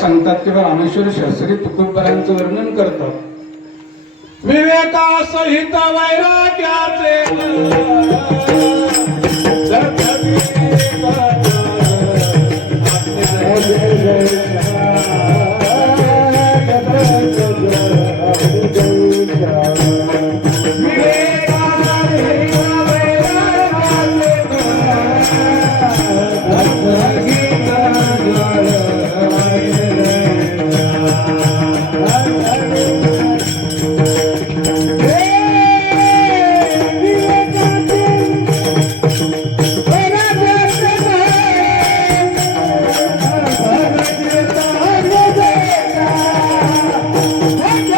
सांगतात किंवा रामेश्वर शास्त्री कुटुंबांचं वर्णन करतात विवेका सहिता वैराग्याचे Thank hey, you.